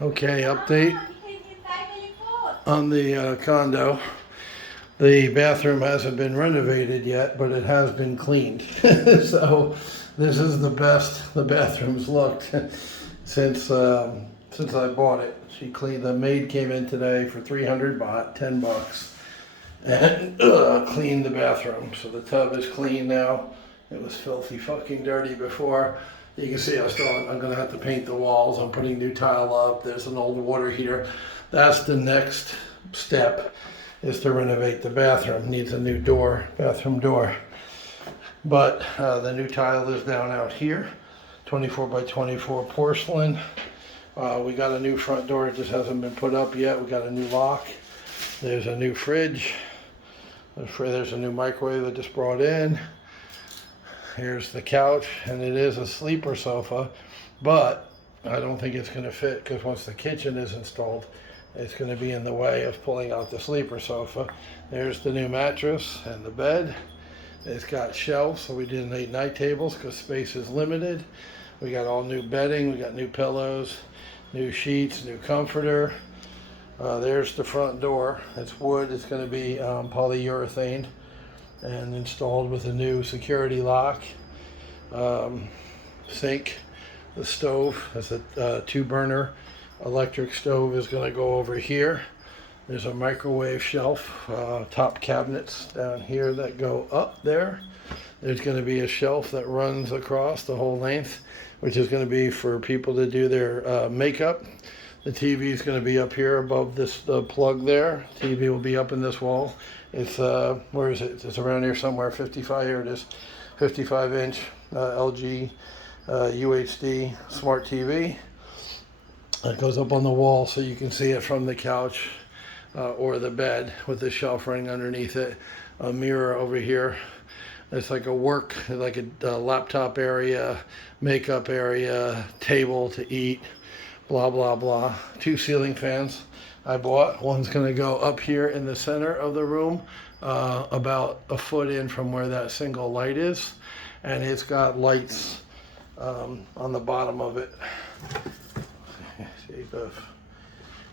Okay, update on the condo. The bathroom hasn't been renovated yet, but it has been cleaned. So this is the best the bathroom's looked since I bought it. She cleaned. The maid came in today for 300 baht, 10 bucks, and cleaned the bathroom. So the tub is clean now. It was filthy fucking dirty before. You can see I'm gonna have to paint the walls. I'm putting new tile up. There's an old water heater. That's the next step, is to renovate the bathroom. Needs a new door, bathroom door. But the new tile is down out here, 24 by 24 porcelain. We got a new front door. It just hasn't been put up yet. We got a new lock. There's a new fridge. There's a new microwave that just brought in. Here's the couch, and it is a sleeper sofa, but I don't think it's going to fit, because once the kitchen is installed, it's going to be in the way of pulling out the sleeper sofa. There's the new mattress and the bed. It's got shelves, so we didn't need night tables because space is limited. We got all new bedding. We got new pillows, new sheets, new comforter. There's the front door. It's wood. It's going to be polyurethane and installed with a new security lock. Sink, the stove, that's a 2-burner electric stove, is going to go over here. There's a microwave shelf, top cabinets down here that go up there. There's going to be a shelf that runs across the whole length, which is going to be for people to do their makeup. The TV is going to be up here above this plug there. TV will be up in this wall. It's where is it? It's around here somewhere. 55. Here it is. 55-inch LG UHD smart TV. It goes up on the wall so you can see it from the couch or the bed, with the shelf running underneath it. A mirror over here. It's like a laptop area, makeup area, table to eat. Blah blah blah. 2 ceiling fans I bought. One's going to go up here in the center of the room, about a foot in from where that single light is, and it's got lights on the bottom of it. See, the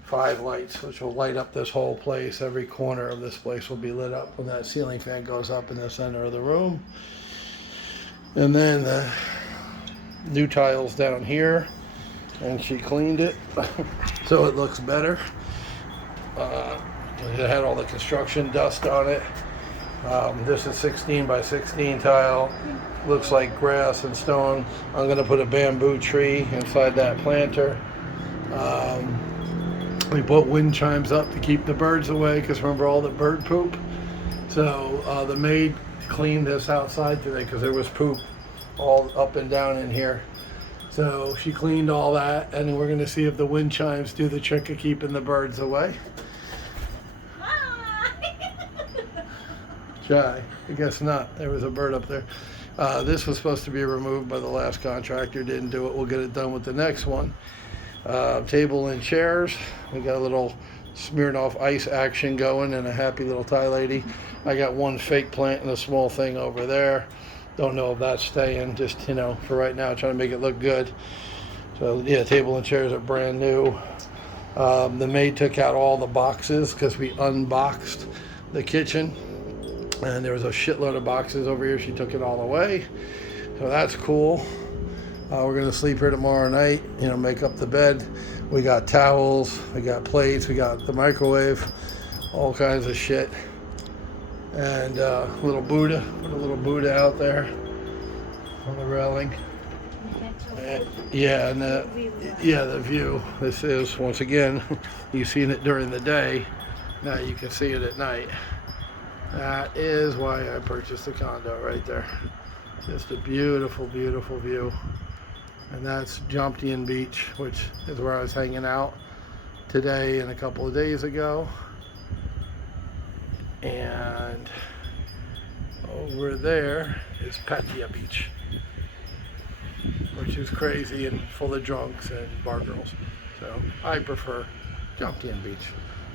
5 lights, which will light up this whole place. Every corner of this place will be lit up when that ceiling fan goes up in the center of the room. And then the new tiles down here, and she cleaned it so it looks better. It had all the construction dust on it. This is 16 by 16 tile. Looks like grass and stone. I'm going to put a bamboo tree inside that planter. We put wind chimes up to keep the birds away, because remember all the bird poop? So the maid cleaned this outside today because there was poop all up and down in here. So she cleaned all that, and we're going to see if the wind chimes do the trick of keeping the birds away. Shy. I guess not. There was a bird up there. This was supposed to be removed by the last contractor. Didn't do it. We'll get it done with the next one. Table and chairs. We got a little Smirnoff ice action going, and a happy little Thai lady. I got one fake plant and a small thing over there. Don't know if that's staying, just, for right now, trying to make it look good. So yeah, table and chairs are brand new. The maid took out all the boxes because we unboxed the kitchen, and there was a shitload of boxes over here. She took it all away, so that's cool. We're gonna sleep here tomorrow night, make up the bed. We got towels, we got plates, we got the microwave, all kinds of shit. And little Buddha, put a little Buddha out there on the railing. Yeah, and the view. This is, once again, you've seen it during the day. Now you can see it at night. That is why I purchased the condo right there. Just a beautiful, beautiful view. And that's Jomtien Beach, which is where I was hanging out today and a couple of days ago. And over there is Pattaya Beach, which is crazy and full of drunks and bar girls. So I prefer Jomtien Beach.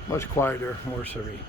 Much quieter, more serene.